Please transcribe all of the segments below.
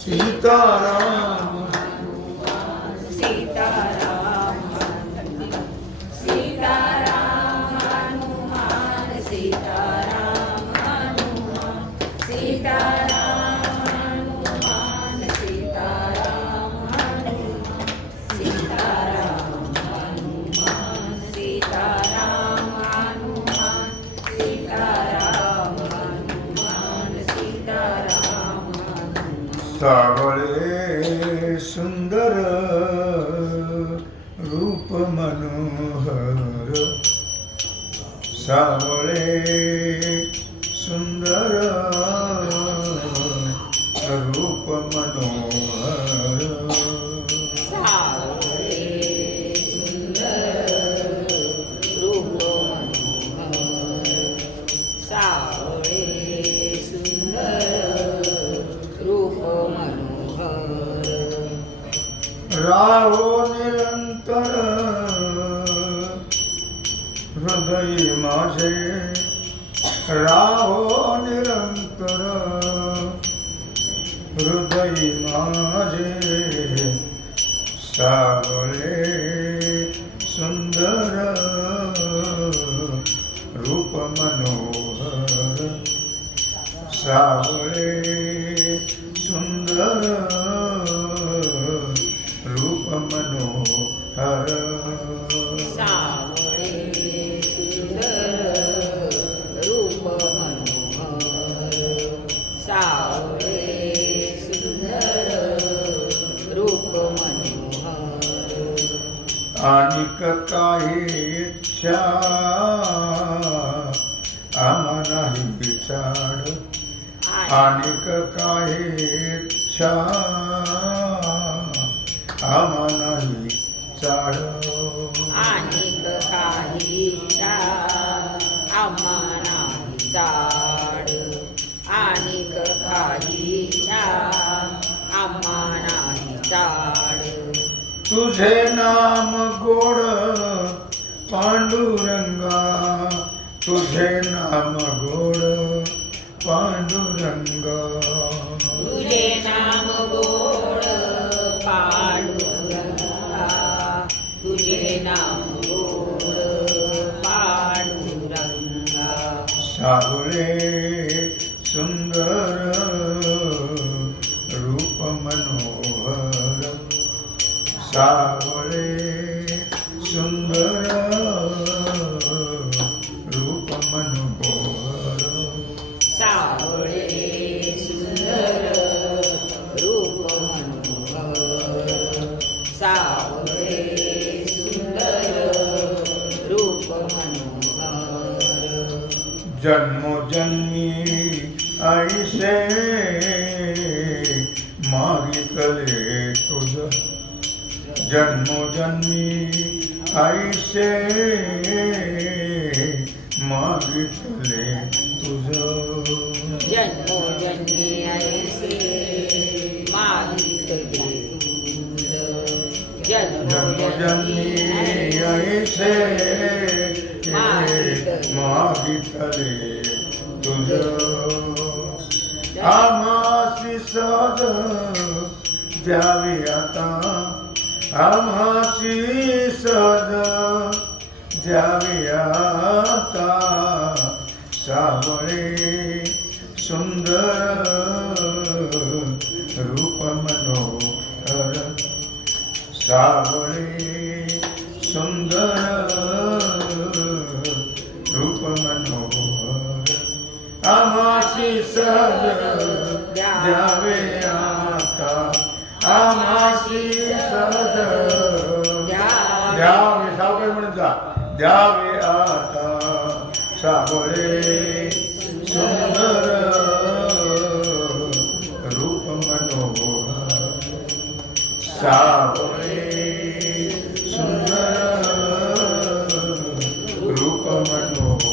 सीताराम सीताराम सीताराम हनुमान सीताराम हनुमान सीताराम हनुमान सीताराम हनुमान सीताराम हनुमान सीताराम हनुमान सीताराम हनुमान सीताराम सावळे सुंदर रूप मनोहर सावळे सुंदर रूप मनोहर सावळे सुंदर रूप मनोहर सावळे सुंदर रूप मनोहर राहो निरंतर हृदय माझे राहो निरंतर हृदय माझे सावळे सुंदर रूप मनोहर सावळे सुंदर रूप मनोहर सावळे सुंदर रूप मनोहर सावळे सुंदर रूप मनोहर अनिक काही इच्छा आम्हा नाही बिचाड अनिक काही इच्छा आम्हा नाही चाड अनेक काही आम्हा नाही चाड अनेक काही आम्हा नाही चाड तुझे नाम गोड पांडुरंगा तुझे नाम गोड पांडुरंगा तुझे नाम गोड पांडुरंगा तुझे नाम गोड पांडुरंगा सावळे सुंदर रूप मनोहर सावळे सुंदर रूप मनोहर सावळे सुंदर रूप मनोहर सावळे सुंदर रूप मनोहर जन्मोजन्मी ऐसे मागितले तुझ जन्मोजन्मी ऐसे मागितले तुझ जन्मोजन्मी ऐसे मागितले तुझ जन्मोजन्मी ऐसे मागितले तुझ आम्हासी सहज द्यावे आता आम्हासी सहज द्यावे आता सावळे सुंदर रूप मनोहर सावळे सुंदर रूप मनोहर आम्हासी सहज द्यावे आता आम्हासी सहज द्यावे सावळे म्हणत जा द्यावे आता सावळे सुंदर रूप मनोहर सावळे सुंदर रूप मनोहर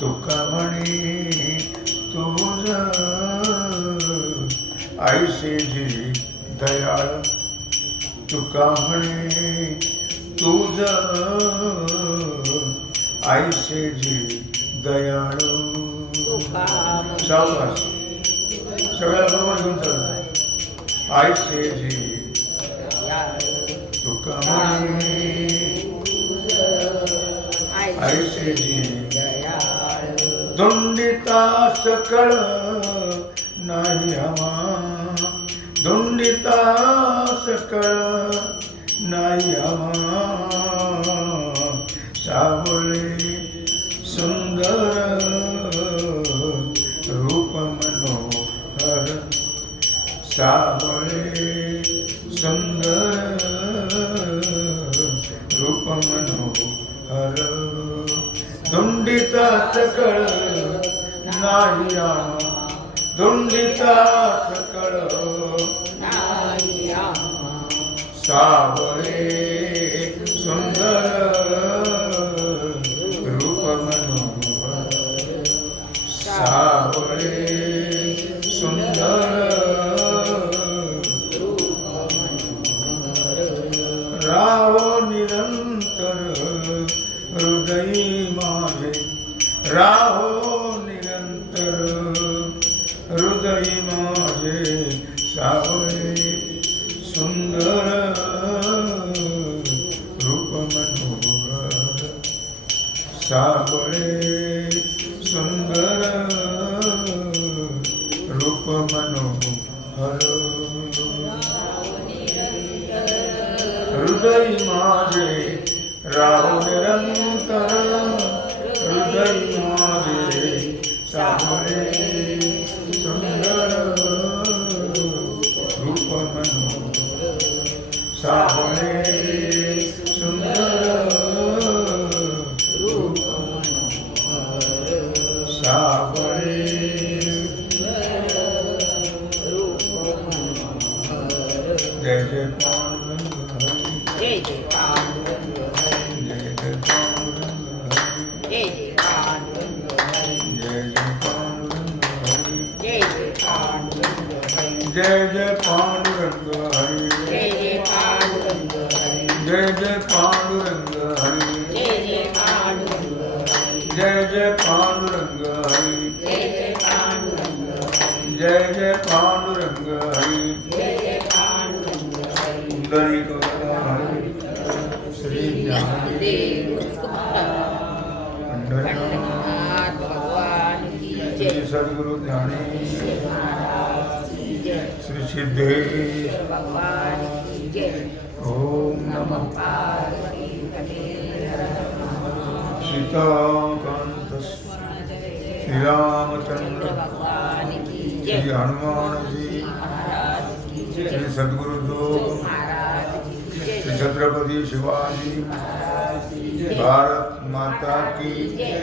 तुका म्हणे तुझ ऐसे जी दयाळ तुका म्हणे तुझ ऐसे जी दयाळू सावकाश सगळ्याला बरोबर घेऊन चालतो. आईचे जी तुका म्हणे आईचे जी दोंडिता सकळ नाही आम्हा दोंडिता सकळ नाही आम्हा सावळे सुंदर रूप मनोहर सावळे सुंदर रूप मनोहर दोंडिता सकळ नाही आम्हा दोंडिता सकळ सावळे सुंदर रूप मनोहर सावळे सुंदर राहो निरंतर हृदयी माझे राहो निरंतर हृदयी माझे सावळे सुंदर रूप मनोहर सावळे सुंदर रूप मनोहर हृदय माझे राहो निरंतर हृदय माझे सावळे सुंदर रूप मनोहर सावळे सुंदर रूप सावळे जय जय पांडुरंग हरी जय जय पांडुरंग हरी जय जय पांडुरंग हरी जय जय पांडुरंग हरी जय जय पांडुरंग हरी जय जय पांडुरंग हरी जय जय पांडुरंग हरी जय जय पांडुरंग हरी जय जय पांडुरंग हरी जय जय पांडुरंग हरी जय जय पांडुरंग हरी जय जय पांडुरंग हरी पुंडलिक हरी श्री ज्ञानदेव देव पंढरनाथ पंढरीनाथ भगवान की श्री जय सद्गुरु ज्ञानेश्वर महाराज की जय श्री सिद्धेश्वर भगवान की जय ओम नमः पार्वती पते सीताकांत श्री रामचंद्र भगवान की श्री जय हनुमान जी महाराज की जय श्री सद्गुरु देव महाराज की जय श्री छत्रपति शिवाजी महाराज की जय भारत माता की जय